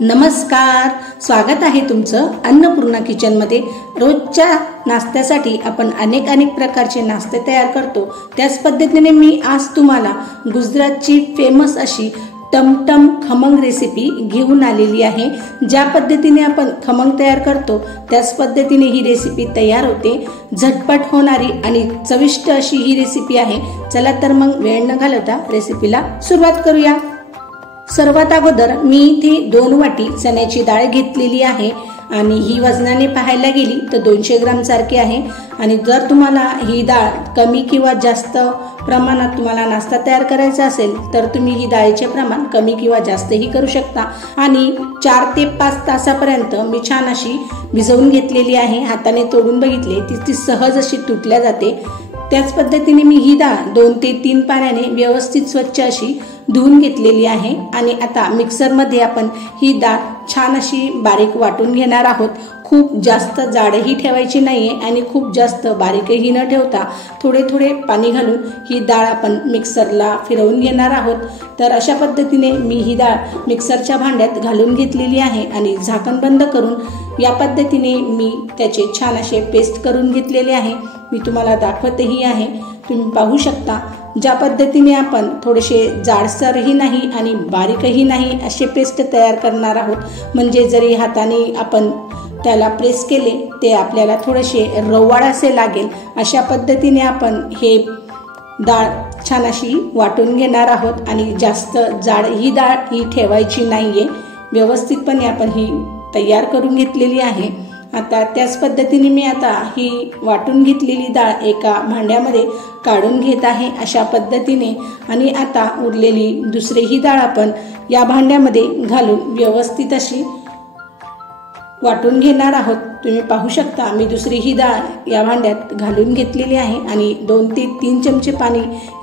नमस्कार, स्वागत आहे तुमचं अन्नपूर्णा किचनमध्ये। रोजच्या नाश्त्यासाठी आपण अनेक प्रकारचे नाश्ते तयार करतो। त्याच पद्धतीने मी आज तुम्हाला गुजरातची फेमस अशी टमटम खमंग रेसिपी घेऊन आलेली आहे। ज्या पद्धतीने आपण खमंग तयार करतो त्याच पद्धतीने ही रेसिपी तयार होते। झटपट होणारी आणि चविष्ट अशी ही रेसिपी आहे। चला तर मग वेळ न घालवता रेसिपीला सुरुवात करूया। सर्वात अगोदर मी इथे 2 वाटी चण्याची डाळ घेतलेली आहे आणि ही वजनाने पाहायला गेली तर 200 ग्राम सारखी आहे। आणि जर तुम्हाला ही डाळ कमी किंवा जास्त प्रमाणात तुम्हाला नाश्ता तयार करायचा असेल तर तुम्ही ही डाळीचे प्रमाण कमी किंवा जास्तही करू शकता। आणि 4 ते 5 तासापर्यंत मी छान अशी भिजवून घेतलेली आहे। हाताने तोडून बघितले ती सहज अशी तुटल्या जाते। त्याच पद्धतीने मी ही डाळ 2 ते 3 पाण्याने व्यवस्थित स्वच्छ अशी धुवून घेतलेली आहे। आणि आता मिक्सर मध्ये आपण ही डाळ छान अशी बारीक वाटून घेणार आहोत। खूप जास्त जाडही ठेवायची नाहीये आणि खूप जास्त बारीकही न ठेवता थोडे पाणी घालून ही डाळ आपण मिक्सरला फिरवून घेणार आहोत। तर अशा पद्धतीने मी ही डाळ मिक्सरच्या भांड्यात घालून घेतलेली आहे आणि झाकण बंद करून या पद्धतीने मी त्याचे छान असे पेस्ट करून घेतलेले आहे। मी तुम्हाला दाखवतही आहे, तुम्ही पाहू शकता। ज्या पद्धतीने आपण थोडेसे जाडसरही नाही आणि बारीकही नाही असे पेस्ट तयार करणार आहोत। म्हणजे जरी हाताने आपण त्याला प्रेस केले ते आपल्याला थोडेसे रवाळ असे लागेल। अशा पद्धतीने आपण हे डाळ छान अशी वाटून घेणार आहोत आणि जास्त जाड ही डाळ ही ठेवायची नाहीये। व्यवस्थितपणे आपण ही तयार करून घेतलेली आहे। आता त्याच पद्धतीने मी आता ही वाटून घेतलेली डाळ एका भांड्यामध्ये काढून घेत आहे अशा पद्धतीने। आणि आता उरलेली दुसरी ही डाळ आपण या भांड्यामध्ये घालून व्यवस्थित अशी वाटून घेणार आहोत। तुम्ही पाहू शकता मी दुसरी ही डाळ या भांड्यात घालून घेतलेली आहे आणि 2 ते 3 चमचे पाणी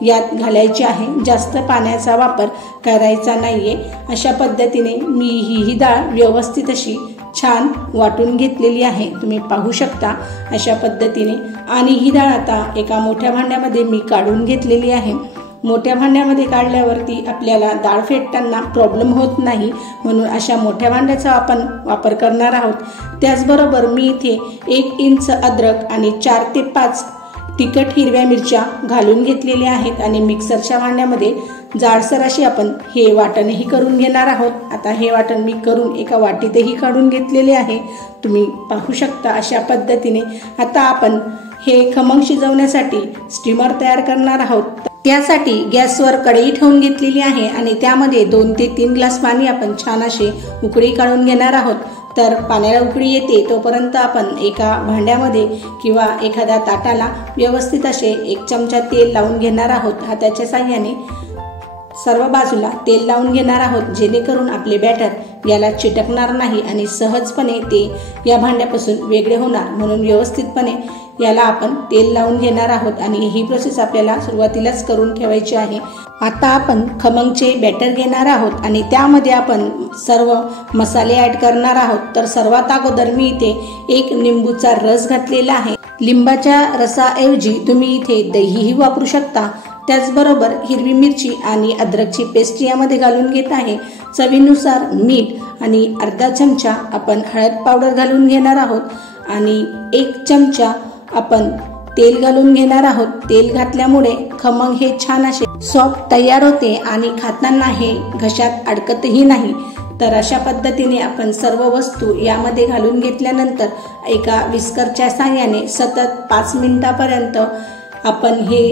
यात घालायचे आहे। जास्त पाण्याचा वापर करायचा नाहीये। अशा पद्धतीने मी ही डाळ व्यवस्थित अशी छान वाटून घेतलेली आहे, तुम्ही पाहू शकता अशा पद्धतीने। आणि ही डाळ आता एका मोठ्या भांड्यामध्ये मी काढून घेतलेली आहे। मोठ्या भांड्यामध्ये काढल्यावरती आपल्याला डाळ फेटताना प्रॉब्लेम होत नाही, म्हणून अशा मोठ्या भांड्याचा आपण वापर करणार आहोत। त्याचबरोबर मी इथे 1 इंच अद्रक आणि 4 ते 5 तिखट हिरव्या मिरच्या घालून घेतलेल्या आहेत आणि मिक्सरच्या भांड्यामध्ये जाडसर अशी आपण हे वाटणही करून घेणार आहोत। आता हे वाटण मी करून एका वाटीतही काढून घेतलेले आहे, तुम्ही पाहू शकता अशा पद्धतीने। आता आपण हे खमंग शिजवण्यासाठी स्टीमर तयार करणार आहोत। त्यासाठी गॅसवर कढई ठेवून घेतलेली आहे आणि त्यामध्ये 2 ते 3 ग्लास पाणी आपण छान असे उकळी काढून घेणार आहोत। तर पाण्याला उकळी येते तोपर्यंत आपण एका भांड्यामध्ये किंवा एखाद्या ताटाला व्यवस्थित असे 1 चमचा तेल लावून घेणार आहोत। हाताच्या साहाय्याने सर्व बाजूला तेल लावून घेणार आहोत, जेणेकरून आपले बॅटर याला चिटकणार नाही आणि सहजपणे ते या भांड्यापासून वेगळे होणार। म्हणून व्यवस्थितपणे याला आपण तेल लावून घेणार आहोत आणि ही प्रोसेस आपल्याला सुरुवातीलाच करून ठेवायची आहे। आता आपण खमंगचे बॅटर घेणार आहोत आणि त्यामध्ये आपण सर्व मसाले ऍड करणार आहोत। तर सर्वात अगोदर मी इथे 1 लिंबूचा रस घातलेला आहे। लिंबाच्या रसाऐवजी तुम्ही इथे दहीही वापरू शकता। त्याचबरोबर हिरवी मिरची आणि अद्रकची पेस्ट यामध्ये घालून घेत आहे। चवीनुसार मीठ आणि अर्धा चमचा आपण हळद पावडर घालून घेणार आहोत आणि 1 चमचा आपण तेल घालून घेणार आहोत। तेल घातल्यामुळे खमंग हे छान असे सॉफ्ट तयार होते आणि खाताना हे घशात अडकतही नाही। तर अशा पद्धतीने आपण सर्व वस्तू यामध्ये घालून घेतल्यानंतर एका विस्करच्या साहाय्याने सतत 5 मिनिटापर्यंत आपण हे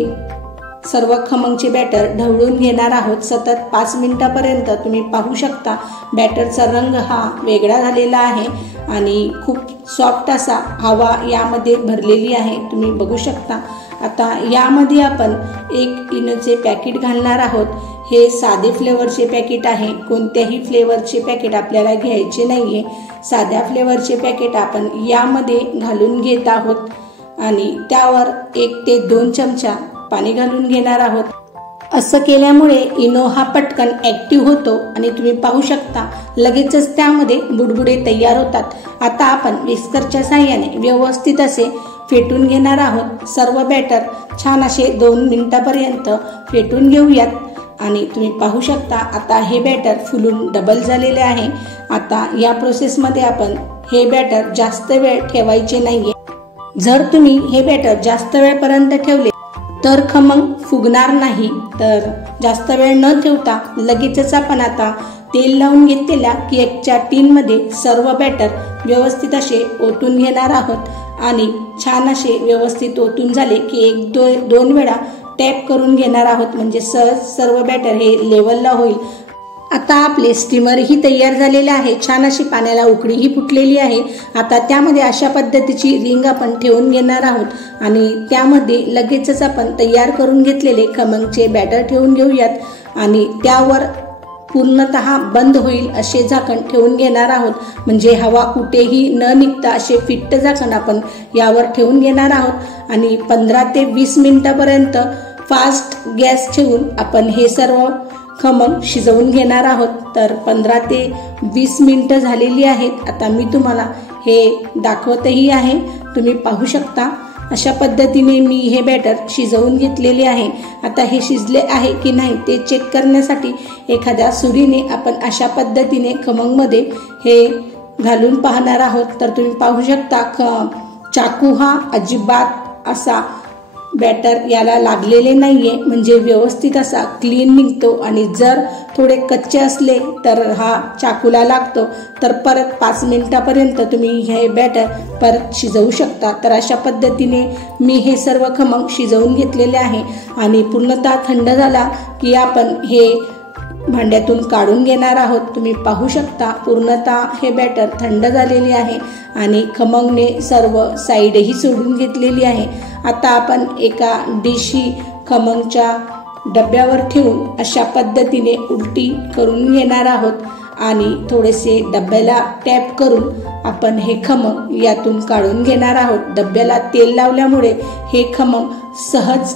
सर्व खमंगचे बॅटर ढवळून घेणार आहोत। सतत 5 मिनिटापर्यंत तुम्ही पाहू शकता बॅटरचा रंग हा वेगळा झालेला आहे आणि खूप सॉफ्ट असा हवा यामध्ये भरलेली आहे, तुम्ही बघू शकता। आता यामध्ये आपण 1 इनोचे पॅकेट घालणार आहोत। हे साधे फ्लेवरचे पॅकेट आहे, कोणत्याही फ्लेवरचे पॅकेट आपल्याला घ्यायचे नाहीये। साध्या फ्लेवरचे पॅकेट आपण यामध्ये घालून घेत आहोत आणि त्यावर 1 ते 2 चमचा पाणी घालून घेणार आहोत। असं केल्यामुळे इनो हा पटकन ऍक्टिव्ह होतो आणि तुम्ही पाहू शकता लगेचच त्यामध्ये बुडबुडे तयार होतात। आता आपण विस्करच्या साहाय्याने व्यवस्थित असे फेटून घेणार आहोत। सर्व बॅटर छान असे 2 मिनिटापर्यंत फेटून घेऊयात आणि तुम्ही पाहू शकता आता हे बॅटर फुलून डबल झालेले आहे आता या प्रोसेसमध्ये आपण हे बॅटर जास्त वेळ ठेवायचे नाहीये. जर तुम्ही हे बॅटर जास्त वेळपर्यंत ठेवले तर खमंग फुगणार नाही. तर जास्त वेळ न ठेवता लगेचच आपण आता तेल लावून घेतलेल्या केकच्या टीनमध्ये सर्व बॅटर व्यवस्थित असे ओतून घेणार आहोत आणि छान असे व्यवस्थित ओतून झाले की एक दोन वेळा टॅप करून घेणार आहोत, म्हणजे सहज सर्व बॅटर हे लेवलला होईल. आता आपले स्टीमरही तयार झालेले आहे. छान अशी पाण्याला उकळीही फुटलेली आहे. आता त्यामध्ये अशा पद्धतीची रिंग आपण ठेवून घेणार आहोत आणि त्यामध्ये लगेचच आपण तयार करून घेतलेले खमंगचे बॅटर ठेवून घेऊयात आणि त्यावर पूर्णतः बंद होईल असे झाकण ठेवून घेणार आहोत, म्हणजे हवा कुठेही न निघता असे फिट्ट झाकण आपण यावर ठेवून घेणार आहोत आणि 15 ते 20 मिनिटापर्यंत फास्ट गॅस ठेवून आपण हे सर्व खमंग शिजवून घेणार आहोत. तर 15 ते 20 मिनिटं झालेली आहेत. आता मी तुम्हाला हे दाखवतही आहे, तुम्ही पाहू शकता. अशा पद्धतीने मी हे बॅटर शिजवून घेतलेले आहे. आता हे शिजले आहे की नाही ते चेक करण्यासाठी एखाद्या सुरीने आपण अशा पद्धतीने खमंगमध्ये हे घालून पाहणार आहोत. तर तुम्ही पाहू शकता चाकू हा अजिबात असा बॅटर याला लागलेले नाहीये, म्हणजे व्यवस्थित असा क्लीन निघतो. आणि जर थोडे कच्चे असले तर हा चाकूला लागतो. तर परत 5 मिनिटापर्यंत तुम्ही हे बॅटर परत शिजवू शकता. तर अशा पद्धतीने मी हे सर्व खमंग शिजवून घेतलेले आहे आणि पूर्णतः थंड झाला की आपण हे भांड्यातून काढून घेणार आहोत. तुम्ही पाहू शकता पूर्णतः हे बॅटर थंड झालेले आहे आणि खमंगने सर्व साईडही सोडून घेतलेली आहे. आता आपण एका डिशी खमंगच्या डब्यावर ठेवून अशा पद्धतीने उलटी करून घेणार आहोत आणि थोडेसे डब्याला टॅप करून आपण हे खमंग यातून काढून घेणार आहोत. डब्याला तेल लावल्यामुळे हे खमंग सहज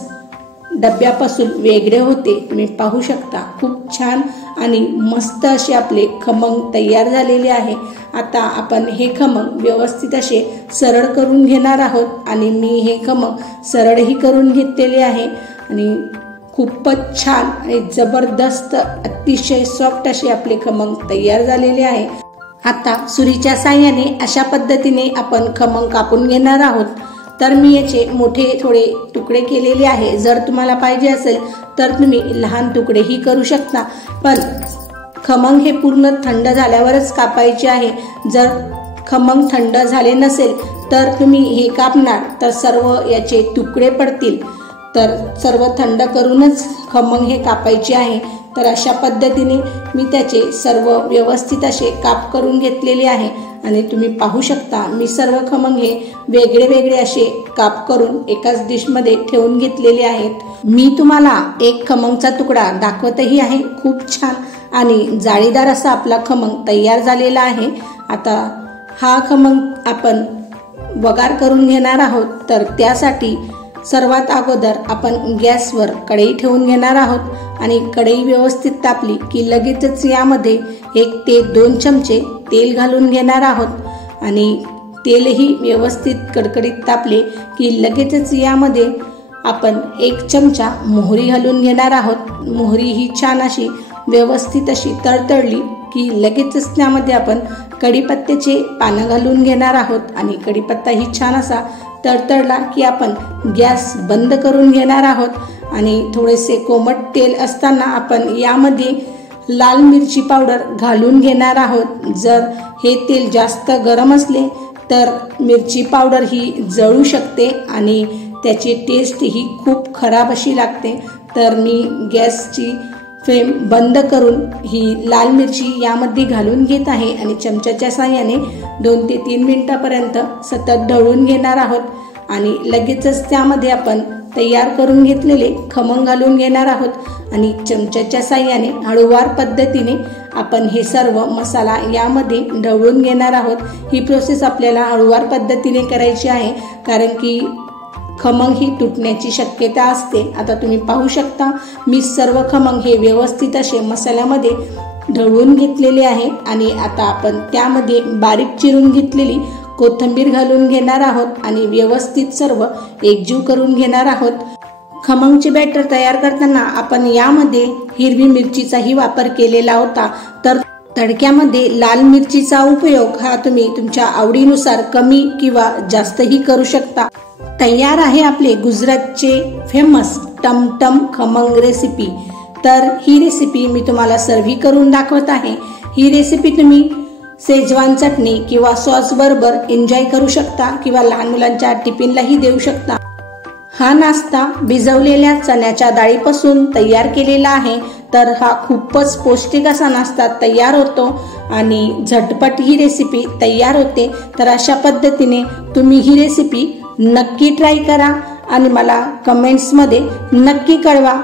डब्यापासून वेगळे होते. तुम्ही पाहू शकता खूप छान आणि मस्त असे आपले खमंग तयार झालेले आहे. आता आपण हे खमंग व्यवस्थित असे सरळ करून घेणार आहोत आणि मी हे खमंग सरळही करून घेतलेले आहे आणि खूपच छान आणि जबरदस्त अतिशय सॉफ्ट असे आपले खमंग तयार झालेले आहे. आता सुरीच्या साहाय्याने अशा पद्धतीने आपण खमंग कापून घेणार आहोत. तर मी याचे मोठे थोडे तुकडे केलेले आहे. जर तुम्हाला पाहिजे असेल तर तुम्ही लहान तुकडेही करू शकता, पण खमंग हे पूर्ण थंड झाल्यावरच कापायचे आहे. जर खमंग थंड झाले नसेल तर तुम्ही हे कापणार तर सर्व याचे तुकडे पडतील. तर सर्व थंड करूनच खमंग हे कापायचे आहे. तर अशा पद्धतीने मी त्याचे सर्व व्यवस्थित असे काप करून घेतलेले आहे आणि तुम्ही पाहू शकता मी सर्व खमंग हे वेगळे वेगळे असे काप करून एकाच डिशमध्ये ठेवून घेतलेले आहेत. मी तुम्हाला एक खमंगचा तुकडा दाखवतही आहे. खूप छान आणि जाळीदार असा आपला खमंग तयार झालेला आहे. आता हा खमंग आपण वगार करून घेणार आहोत. तर त्यासाठी सर्वात अगोदर आपण गॅसवर कढई ठेवून घेणार आहोत आणि कढई व्यवस्थित तापली की लगेचच यामध्ये 1 ते 2 चमचे तेल घालून घेणार आहोत आणि तेलही व्यवस्थित कडकडीत तापले की लगेचच यामध्ये आपण 1 चमचा मोहरी घालून घेणार आहोत. मोहरी ही छान अशी व्यवस्थित अशी तडतडली की लगेचच त्यामध्ये आपण कढीपत्त्याचे पानं घालून घेणार आहोत आणि कढीपत्ता ही छान असा तडतडला की आपण गॅस बंद करून घेणार आहोत आणि थोडेसे कोमट तेल असताना आपण यामध्ये लाल मिरची पावडर घालून घेणार आहोत. जर हे तेल जास्त गरम असले तर मिरची पावडर ही जळू शकते आणि त्याची टेस्ट ही खूप खराब अशी लागते. तर मी गॅसची फ्लेम बंद करून ही लाल मिरची यामध्ये घालून घेत आहे आणि चमच्याच्या साहाय्याने 2 ते 3 मिनिटापर्यंत सतत ढवळून घेणार आहोत आणि लगेचच त्यामध्ये आपण तयार करून घेतलेले खमंग घालून घेणार आहोत आणि चमच्याच्या साहाय्याने हळूवार पद्धतीने आपण हे सर्व मसाला यामध्ये ढवळून घेणार आहोत. ही प्रोसेस आपल्याला हळूवार पद्धतीने करायची आहे कारण की खमंग ही तुटण्याची शक्यता असते. आता तुम्ही पाहू शकता मी सर्व खमंग हे व्यवस्थित असे मसाल्यामध्ये ढवळून घेतलेले आहे आणि आता आपण त्यामध्ये बारीक चिरून घेतलेली कोथिंबीर घालून घेणार आहोत आणि व्यवस्थित सर्व एकजीव करून घेणार आहोत. खमंगचे बॅटर तयार करताना आपण यामध्ये हिरवी मिरचीचाही वापर केलेला होता. तर तडक्यामध्ये लाल मिरचीचा उपयोग हा तुम्ही तुमच्या आवडीनुसार कमी किंवा जास्तही करू शकता। तयार आहे आपले गुजरातचे फेमस टमटम खमंग रेसिपी। तर ही रेसिपी मी तुम्हाला सर्व्ह करून दाखवत आहे। ही रेसिपी तुम्ही शेजवान चटणी किंवा सॉस बरोबर एन्जॉय करू शकता किंवा लहान मुलांच्या टिफिनलाही देऊ शकता। हा नाश्ता भिजवलेल्या चण्याच्या डाळीपासून तयार केलेला आहे। तर हा खूपच पौष्टिक असा नाश्ता तयार होतो आणि झटपट ही रेसिपी तयार होते। तर अशा पद्धतीने तुम्ही ही रेसिपी नक्की ट्राय करा आणि मला कमेंट्समध्ये नक्की कळवा।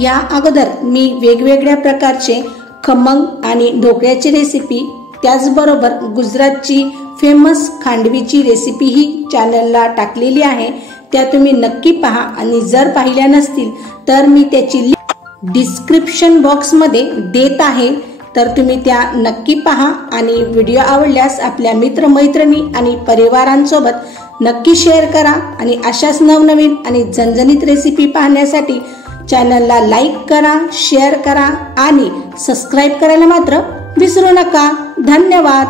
या अगोदर मी वेगवेगळ्या प्रकारचे खमंग आणि ढोकळ्याची रेसिपी त्याचबरोबर गुजरातची फेमस खांडवीची रेसिपी ही चॅनलला टाकलेली आहे। त्या तुम्ही नक्की पहा आणि जर पाहिल्या नसतील तर मी त्याची लिंक डिस्क्रिप्शन बॉक्समध्ये देत आहे। तर तुम्ही त्या नक्की पहा आणि व्हिडिओ आवडल्यास आपल्या मित्रमैत्रिणी आणि परिवारांसोबत नक्की शेअर करा आणि अशाच नवनवीन आणि झणझणीत रेसिपी पाहण्यासाठी चॅनलला लाईक करा, शेअर करा आणि सबस्क्राईब करायला मात्र विसरू नका। धन्यवाद।